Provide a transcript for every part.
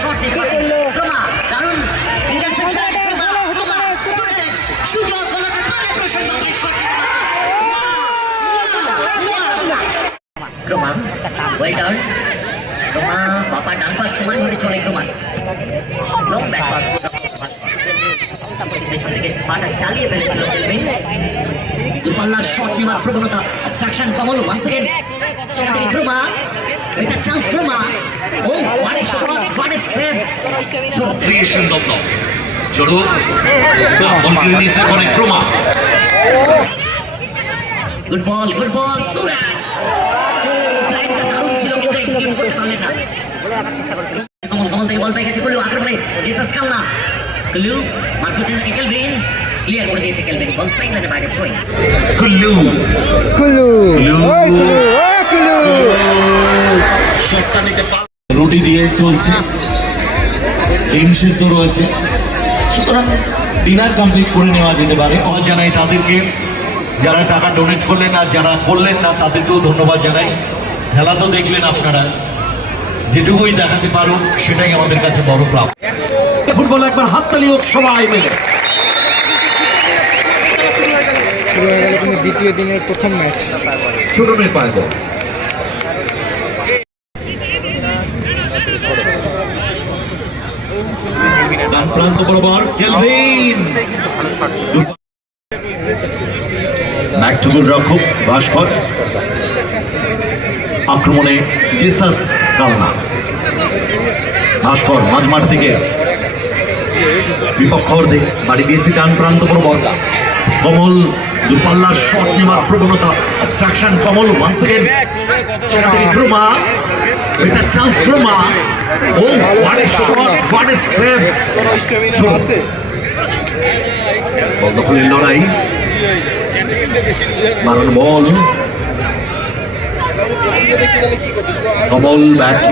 Shot নিতে পারে ক্রমা দারুণ ইন্টারসেপশন ক্রমা ক্রমা সুরেশ সুযোগ গলাতে পারে প্রসন্ন বাবুর শট ক্রমা ওয়েল ডান ক্রমা বাবা ডান পাশ সমান ভাবে চলে ক্রমা লং ব্যাক পাস পেছন থেকে পাটা চালিয়ে ফেলেছিল কেলভিন। দূরপাল্লার শট নেওয়ার প্রবণতা অবস্ট্রাকশন কমল ক্রমা এটা chance Kromah oh what a shot what a save creation Dutta জড়ো বল কিনে নিয়েছে অনেক ক্রমা গুড বল গুড বল সুরাজ কমল কমল থেকে বল পেয়ে গেছে কুলু আক্রমণে জেসাস কালনা কুলু কুলু কুলু। কুলু কুলু শটটা নিতে পার রুটি দিয়ে চলছে। ডিম সিদ্ধ রয়েছে। সুতরাং ডিনার কমপ্লিট করে নেওয়া যেতে পারে। আমরা জানাই তাদেরকে। যারা টাকা ডোনেট করলেন আর যারা করলেন না তাদেরকেও ধন্যবাদ জানাই। খেলা তো দেখলেন আপনারা। যেটুকুই দেখাতে পারুন সেটাই আমাদের কাছে বড় প্রাপ্ত ফুটবল একবার হাততালি হোক সবাই মিলে। শুরু হয়ে গেল কিন্তু দ্বিতীয় দিনের প্রথম ম্যাচ। ছোটনের পায় প্রান্ত বরাবর কেলভিন। ব্যাক রক্ষক ভাস্কর। আক্রমণে জেসাস কালনা। ভাস্কর মাঝমাঠ থেকে বিপক্ষ অর্ধে বাড়ি দিয়েছে ডান প্রান্ত বরাবর। কমল দূরপাল্লার শট নেওয়ার প্রবণতা অবস্ট্রাকশন কমল ওয়ান সেকেন্ড সেখান থেকে ক্রমা এটা chance Kromah oh what a shot what a save ball দখলের লড়াই মারান বল। কমল ব্যাট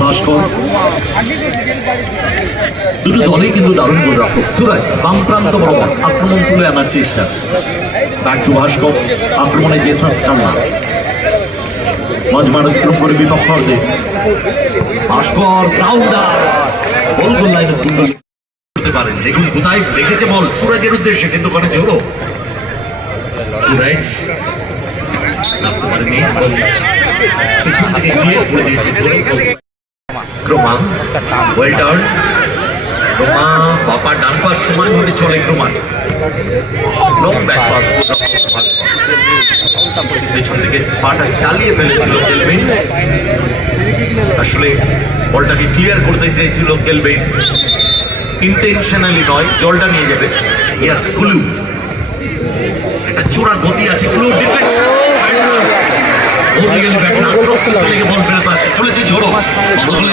ভাস্কর। দুটো দলই কিন্তু দারুণ গোলরক্ষক। সুরাজ বাম প্রান্ত বরাবর আক্রমণ তুলে আনার চেষ্টা। ব্যাক টু ভাস্কর, আক্রমণে জেসাস কান্না মাঝমাঠ অতিক্রম করে বিপক্ষ অর্ধে ভাস্কর গ্রাউন্ডার বল গোল লাইনে তুলল করতে পারেন। দেখুন কোথায় রেখেছে বল সুরাজের উদ্দেশ্যে, কিন্তু ওখানে জোরো। সুরাজ রাখতে পারেনি পিছন থেকে ক্লিয়ার করে দিয়েছে ক্রমা ওয়েল ডান ক্রমা বাবা ডান পাশ সমানভাবে চলে ব্যাক পাস পেছন থেকে পাটা চালিয়ে ফেলেছিল আসলে বলটাকে ক্লিয়ার করতে চেয়েছিল কেলভিন। ইন্টেনশনালি নয়, জলটা নিয়ে যাবে। ইয়াস কুলু একটা চোরা গতি আছে কুলু ডিফেন্স বল ফেরত আসে। চলেছে ঝোড়ো।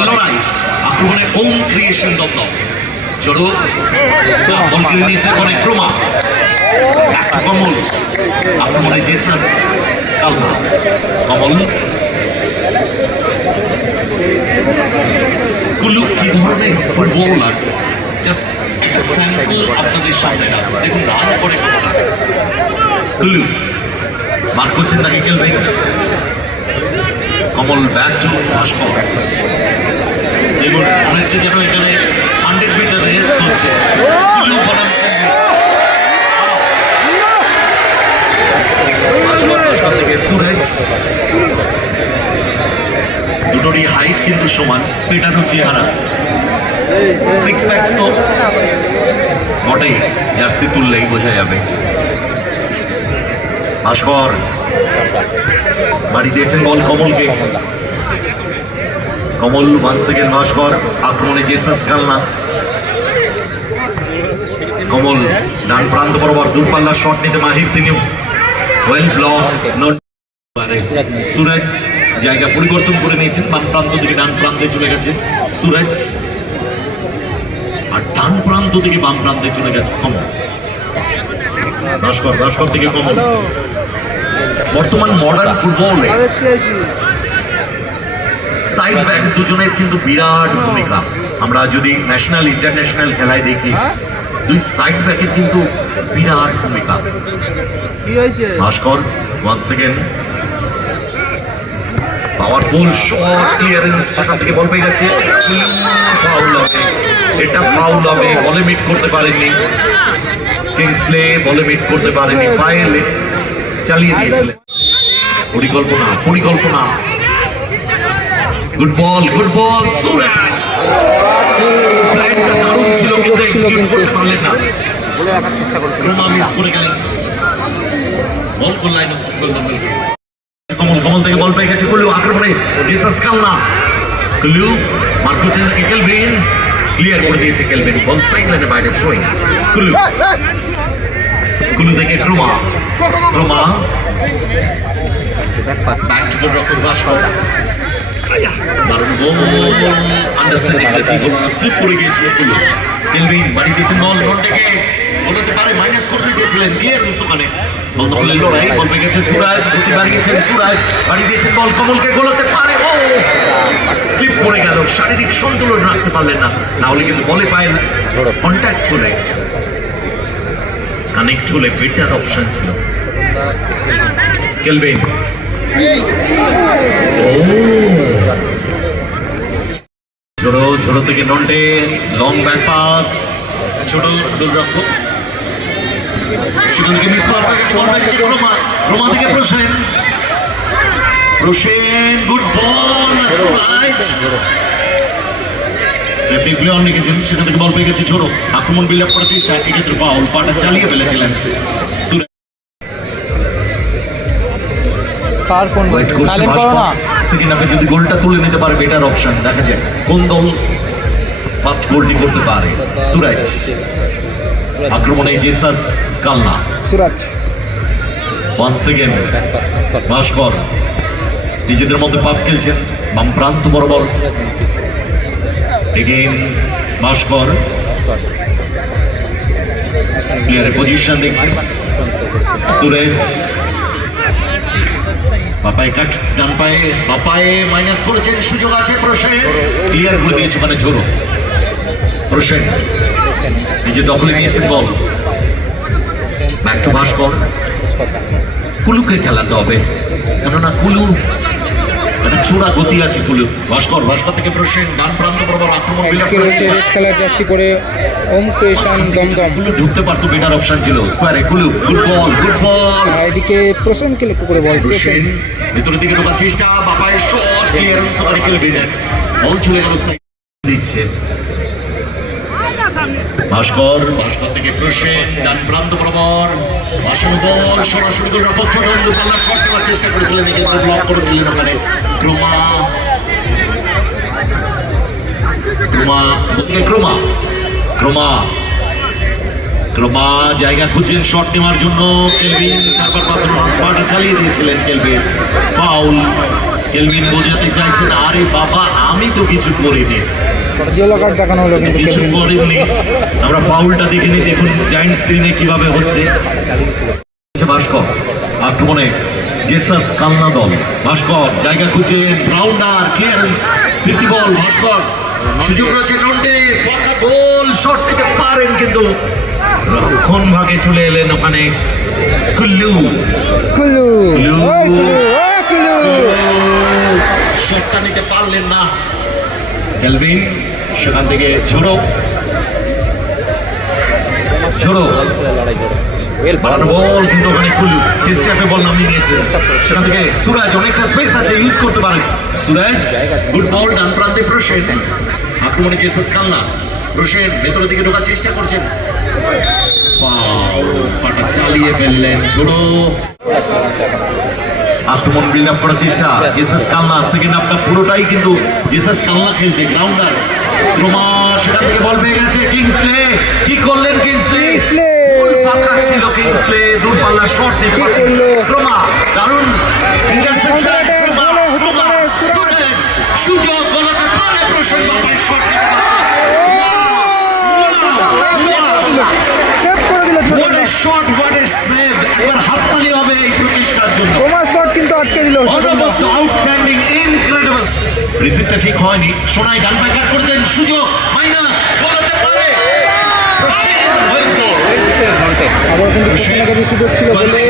লড়াই। আক্রমণে ওম ক্রিয়েশন দত্ত ঝোড়ো বল কিনে নিয়েছে অনেক একটা কমল আক্রমণে জেসাস কালনা কমল। কুলু, কি ধরনের ফুটবলার জাস্ট একটা স্যাম্পল আপনাদের সামনে রাখব। দেখুন, রান করে কতটা কুলু, মার করছেন তাকে খেলবেন কমল ব্যাক টু ভাস্কর দেখুন মনে হচ্ছে যেন এখানে থেকে সুরেজ দুটোরই হাইট কিন্তু সমান, পেটানো চেহারা। সিক্স প্যাক্স তো। বটেই, জার্সি তুললেই বোঝা যাবে। ভাস্কর, বাড়ি দিয়েছেন বল কমলকে। কমল ওয়ান সেকেন্ড ভাস্কর, আক্রমণে জেসাস কালনা কমল, ডান প্রান্ত বরাবর দূরপাল্লার শট নিতে মাহির তিনিও ওয়েল ব্লক নোট সুরজ জায়গা পরিবর্তন করে নিয়েছেন, বাম প্রান্ত থেকে ডান প্রান্তে চলে গেছে সুরজ। আর ডান প্রান্ত থেকে বাম প্রান্তে চলে গেছে কমল। ভাস্কর ভাস্কর থেকে কমল। বর্তমান মডার্ন ফুটবলে সাইড ব্যাক দুজনের কিন্তু বিরাট ভূমিকা। আমরা যদি ন্যাশনাল ইন্টারন্যাশনাল খেলায় দেখি দুই সাইড ব্যাকের কিন্তু বিরাট ভূমিকা। Bhaskar one second powerful shot clearance সেখান থেকে বল পেয়ে গেছে। ফাউল হবে। এটা ফাউল হবে। বলে মিট করতে পারেননি। কিংসলে বলে মিট করতে পারেনি। পায়ে চালিয়ে দিয়েছিলেন পরিকল্পনা পরিকল্পনা। গুড বল গুড বল সুরাজ সুযোগ ছিল কিন্তু। করে গেলেন। বল গোল লাইনে গোল বদলকে কমল কমল থেকে বল পেয়ে গেছে কুলু আক্রমণে জিসাস কালনা কুলু মার্কো চেন্দাকে কেলভিন। ক্লিয়ার করে দিয়েছে কেলভিন। বল সাইড লাইনে বাইরে থ্রোয়িং কুলু। কুলু থেকে Kromah Kromah back to the রকম ভাস্কর দারুণ গোল আন্ডারস্ট্যান্ডিংটা ঠিক। হলো স্লিপ করে গিয়েছিল কুলু কেলভিন বাড়ি দিয়েছেন বল নন্টেকে বলতে পারে মাইনাস করতে চেয়েছিলেন ক্লিয়ারেন্স ওখানে। বল দখলের লড়াই বল গেছে সুরাজ গতি বাড়িয়েছেন সুরাজ। বাড়ি দিয়েছেন বল কমলকে গোলাতে পারে ও! স্লিপ করে গেল শারীরিক সন্তুলন রাখতে পারলেন না। না হলে কিন্তু বলে পায় কন্ট্যাক্ট হলে কানেক্ট হলে বেটার অপশন ছিল। কেলভিন। থেকে নন্টে লং ব্যাক পাস ছোট সেখান থেকে মিস পাস হয়ে বল ক্রোমা থেকে প্রসেন। প্রসেন গুড বল সেখান থেকে বল পেয়ে গেছে ছোড়ো আক্রমণ বিল্ড আপ করার চেষ্টা, এক্ষেত্রে ফাউল পাটা চালিয়ে ফেলেছিলেন। কার ফোন ওয়েট করছে সেকেন্ড হাফে যদি গোলটা তুলে নিতে পারে বেটার অপশন দেখা যায় কোন দল ফার্স্ট গোলটি করতে পারে। সুরাজ। আক্রমণে জেসাস কালনা সুরাজ। One second Bhaskar. নিজেদের মধ্যে পাস খেলছেন বাম প্রান্ত বরাবর এগেইন ভাস্কর। প্লেয়ারের পজিশন দেখছেন। সুরেজ। বাপায় কাট ডান পায়ে বাপায়ে মাইনাস করেছেন, সুযোগ আছে প্রসেন। ক্লিয়ার করে দিয়েছে মানে ঝোড়ো। প্রসেন নিজে দখলে নিয়েছেন বল ব্যাক টু ভাস্কর কুলুকে খেলাতে হবে। কেননা কুলু একটা চূড়া গতি আছে ফুলে ভাস্কর ভাস্কর থেকে প্রসেন ডান প্রান্ত বরাবর আক্রমণ রয়েছে রেড কালার জার্সি পরে ওম ক্রেশন দমদম। ঢুকতে পারতো বেটার অপশন ছিল। স্কয়ারে কুলু গুড বল গুড বল এদিকে প্রসেনকে লক্ষ্য করে বল? প্রসেন। ভিতরের দিকে ঢোকার চেষ্টা বাপায়ের শট ক্লিয়ারেন্স ওখানে কেলভিনের বল চলে গেল সাইড দিচ্ছে। ভাস্কর ভাস্কর থেকে প্রসেন ডান প্রান্ত বরাবর। ভাসানো বল সরাসরি করে রক্ষক ছোট দূরপাল্লা শট করার চেষ্টা করেছিলেন এক্ষেত্রে ব্লক করেছিলেন ওখানে ক্রোমা। Croma Croma. ক্রোমা। জায়গা খুঁজছেন শট নেওয়ার জন্য। কেলভিন সার্ভার পাত্র পাটা চালিয়ে দিয়েছিলেন কেলভিন। ফাউল। কেলভিন বোঝাতে চাইছেন, আরে বাবা, আমি তো কিছু করিনি। কার্ড দেখানো হলো কিন্তু কিছু করেননি আমরা ফাউলটা দেখে নিই দেখুন জায়েন্ট স্ক্রিনে কীভাবে হচ্ছে। হচ্ছে ভাস্কর আক্রমণে জেসাস কালনা দল। ভাস্কর জায়গা খুঁজে ব্রাউন্ডার ক্লিয়ারেন্স ফিরতি বল ভাস্কর। সুযোগ রয়েছে নন্ডে পাকা গোল শট নিতে পারেন কিন্তু। রক্ষণ ভাগে চলে এলেন ওখানে কুল্লু। কুলু কুলু। ওই কুলু ওই কুলু শটটা নিতে পারলেন না। কেলভিন সেখান থেকে ঝোড়ো। বাড়ানো বল, কিন্তু বল সেখান থেকে সুরাজ, অনেকটা স্পেস আছে ইউজ করতে ভেতরের দিকে ঢোকার চেষ্টা করছেন। চালিয়ে ফেললেন ছোড়ো আক্রমণ বিল্ড আপ করার চেষ্টা। জেসাস কালনা সেকেন্ড হাফটা পুরোটাই কিন্তু জেসাস কালনা খেলছে গ্রাউন্ডার ক্রমা সেখান থেকে বল পেয়ে গেছে কিংসলে কি করলেন কিংসলে কিংসলে! ফাঁকা ছিল কিংসলে দূরপাল্লা শট। করল? ক্রমা দারুণ ইন্টারসেপশন Counter attack, ক্রমা গোলে হতে ক্রমা পারে সুরাজ। সুরাজ, সুযোগ গোলাতে পারে প্রসেন বাবাই শট নিতে সেভ করে দিল ছোট What a shot, what a save! একবার হাততালি হবে এই প্রচেষ্টার জন্য তোমার শট কিন্তু আটকে দিল অনবদ্য আউটস্ট্যান্ডিং ইনক্রেডিবল রিসিভটা ঠিক হয়নি। সোনায় ডান পায়ে কাট করছেন। সুযোগ মাইনাস বলতে পারে। আবার কিন্তু সুযোগ ছিল? বলে